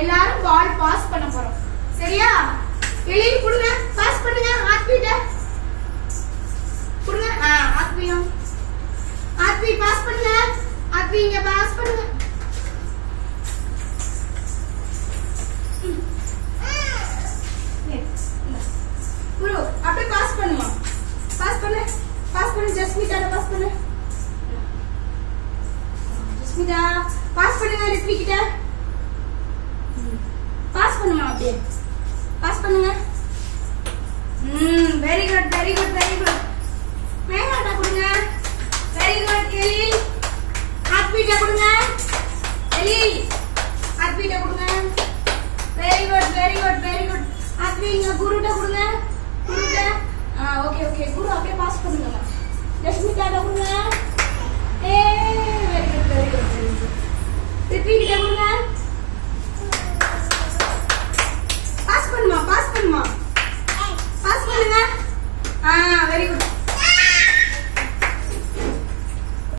எல்லாரும் பால் பாஸ் பண்ண போறோம். சரியா? எலில் கொடுங்க, பாஸ் பண்ணுங்க. ஆத்விட்ட கொடுங்க. ஆத்வியும் ஆத்வி பாஸ் பண்ணுங்க. ஆத்வி இங்க பாஸ் பண்ணுங்க. குரு அப்படியே பாஸ் பண்ணுமா. பாஸ் பண்ணு, பாஸ் பண்ணு. ஜஸ்மிதா பாஸ் பண்ணு. ஜஸ்மிதா பாஸ் பண்ணுங்க. ரித்வி கிட்ட பாஸ் பண்ணுமா. அப்படியே பாஸ் பண்ணுங்க. Very good very good very good. மேகாட்டா கொடுங்க. Very good. எலில் ஆத்விட்ட கொடுங்க. எலில் ஆத்விட்ட கொடுங்க. Very good very good very good. ஆத்வி இங்க குருட்ட கொடுங்க. குருட்ட ஓகே ஓகே. குரு அப்படியே பாஸ் பண்ணுங்க. ஜஸ்மிதா கொடுங்க. Very good very good very good. Rithvi கிட்ட